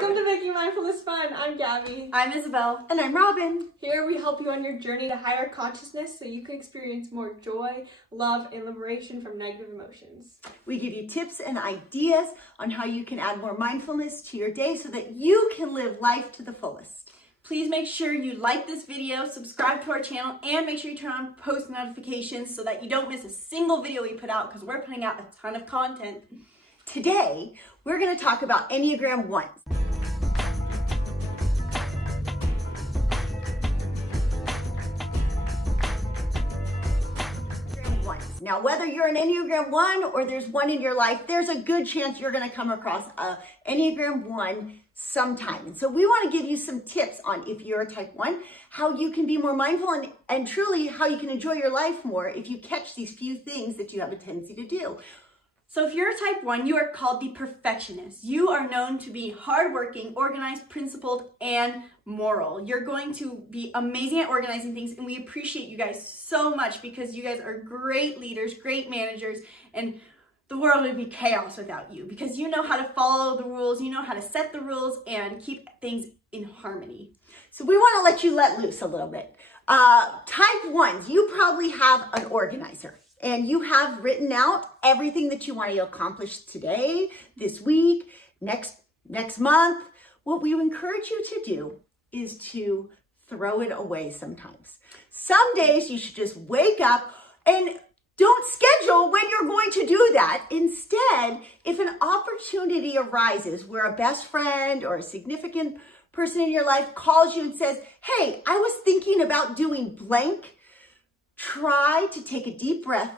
Welcome to Making Mindfulness Fun. I'm Gabby. I'm Isabel. And I'm Robin. Here we help you on your journey to higher consciousness so you can experience more joy, love, and liberation from negative emotions. We give you tips and ideas on how you can add more mindfulness to your day so that you can live life to the fullest. Please make sure you like this video, subscribe to our channel, and make sure you turn on post notifications so that you don't miss a single video we put out because we're putting out a ton of content. Today, we're going to talk about Enneagram One. Now, whether you're an Enneagram One or there's one in your life, there's a good chance you're going to come across a Enneagram One sometime. And so we want to give you some tips on, if you're a type 1, how you can be more mindful and truly how you can enjoy your life more if you catch these few things that you have a tendency to do. So if you're a type 1, you are called the Perfectionist. You are known to be hardworking, organized, principled, and moral. You're going to be amazing at organizing things, and we appreciate you guys so much because you guys are great leaders, great managers, and the world would be chaos without you because you know how to follow the rules, you know how to set the rules, and keep things in harmony. So we want to let you let loose a little bit. Type 1s, you probably have an organizer. And you have written out everything that you want to accomplish today, this week, next month. What we encourage you to do is to throw it away sometimes. Some days you should just wake up and don't schedule when you're going to do that. Instead, if an opportunity arises where a best friend or a significant person in your life calls you and says, hey, I was thinking about doing blank, try to take a deep breath.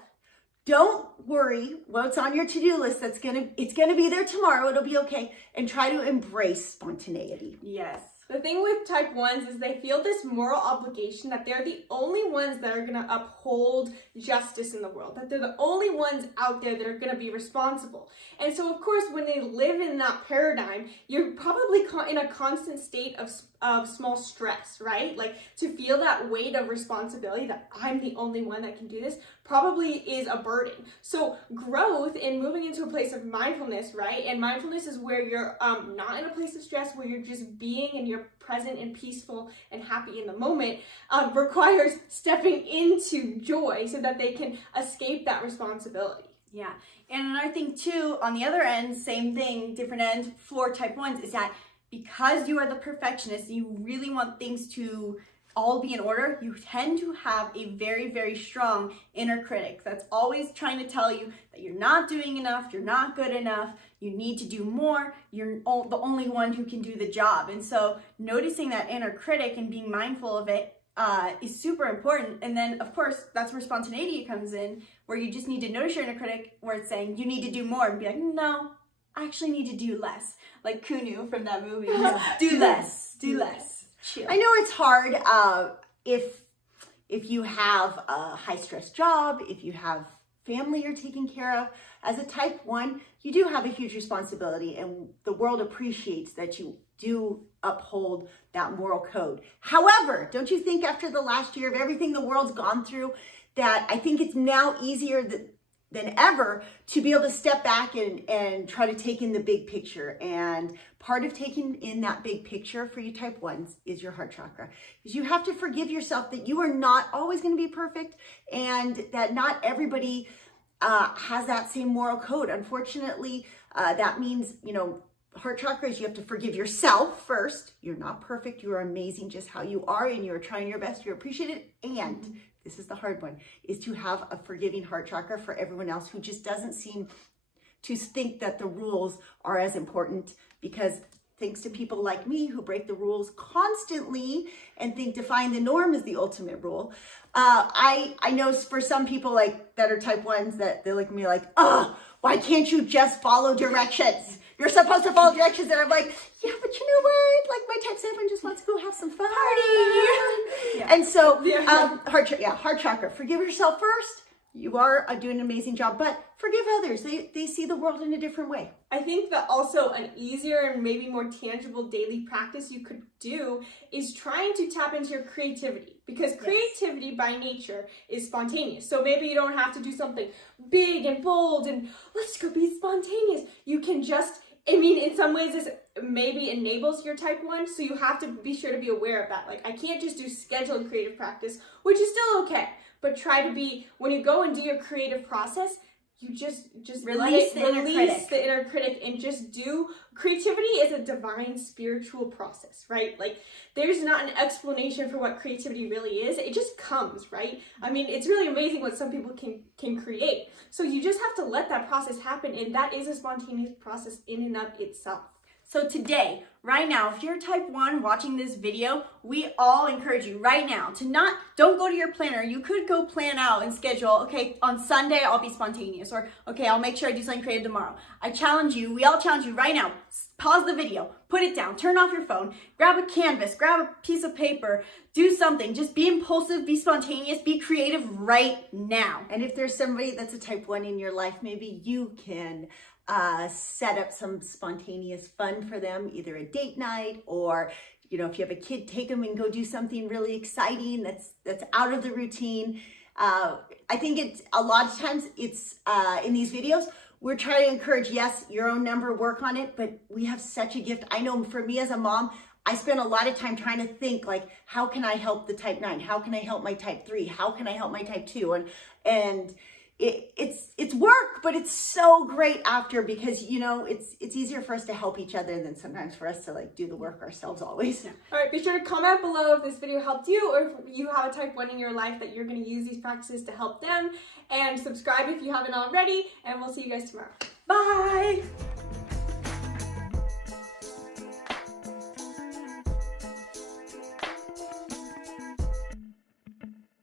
Don't worry what's on your to-do list. It's gonna be there tomorrow. It'll be okay. And try to embrace spontaneity. Yes. The thing with type 1s is they feel this moral obligation that they're the only ones that are going to uphold justice in the world, that they're the only ones out there that are going to be responsible. And so, of course, when they live in that paradigm, you're probably in a constant state of small stress, right? Like to feel that weight of responsibility that I'm the only one that can do this probably is a burden. So growth and moving into a place of mindfulness, right? And mindfulness is where you're not in a place of stress, where you're just being and you're present and peaceful and happy in the moment, requires stepping into joy so that they can escape that responsibility. Yeah. And another thing too, on the other end, same thing, different end for type 1s is that because you are the perfectionist, you really want things to all be in order, you tend to have a very, very strong inner critic that's always trying to tell you that you're not doing enough, you're not good enough, you need to do more, you're the only one who can do the job. And so noticing that inner critic and being mindful of it is super important. And then, of course, that's where spontaneity comes in, where you just need to notice your inner critic, where it's saying you need to do more and be like, no, I actually need to do less. Like Kunu from that movie. Do less. Chill. I know it's hard if you have a high-stress job, if you have family you're taking care of. As a type 1, you do have a huge responsibility, and the world appreciates that you do uphold that moral code. However, don't you think after the last year of everything the world's gone through that I think it's now easier than ever to be able to step back and try to take in the big picture. And part of taking in that big picture for you type 1s is your heart chakra. Because you have to forgive yourself that you are not always going to be perfect and that not everybody has that same moral code. Unfortunately, that means, heart chakra is you have to forgive yourself first. You're not perfect. You are amazing just how you are, and you're trying your best. You're appreciated. And this is the hard one, is to have a forgiving heart chakra for everyone else who just doesn't seem to think that the rules are as important, because thanks to people like me who break the rules constantly and think defying the norm is the ultimate rule. I know for some people that are type 1s that they look at me like, oh, why can't you just follow directions? You're supposed to follow directions. And I'm like, yeah, but you know what? Like my type 7 just wants to go have some fun. Party. Yeah. And so heart chakra, forgive yourself first. You are doing an amazing job, but forgive others. They see the world in a different way. I think that also an easier and maybe more tangible daily practice you could do is trying to tap into your creativity, because creativity by nature is spontaneous. So maybe you don't have to do something big and bold and let's go be spontaneous. You can just, in some ways, maybe enables your type 1, so you have to be sure to be aware of that. Like, I can't just do scheduled creative practice, which is still okay, but try to be, when you go and do your creative process, you just Release the inner critic. the inner critic and just do. Creativity is a divine spiritual process, right? Like, there's not an explanation for what creativity really is. It just comes, right? I mean, it's really amazing what some people can create. So you just have to let that process happen, and that is a spontaneous process in and of itself. So today, right now, if you're type 1 watching this video, we all encourage you right now to don't go to your planner. You could go plan out and schedule, okay, on Sunday I'll be spontaneous, or okay, I'll make sure I do something creative tomorrow. We all challenge you right now, pause the video, put it down, turn off your phone, grab a canvas, grab a piece of paper, do something. Just be impulsive, be spontaneous, be creative right now. And if there's somebody that's a type 1 in your life, maybe you can set up some spontaneous fun for them, either a date night, or if you have a kid, take them and go do something really exciting that's out of the routine. I think it's a lot of times in these videos we're trying to encourage, yes, your own number, work on it, but we have such a gift. I know for me as a mom, I spend a lot of time trying to think, like, how can I help the type 9? How can I help my type 3? How can I help my type 2? And it's work, but it's so great after, because it's easier for us to help each other than sometimes for us to do the work ourselves always. Yeah. All right, be sure to comment below if this video helped you, or if you have a type 1 in your life that you're going to use these practices to help them, and subscribe if you haven't already, and we'll see you guys tomorrow. Bye!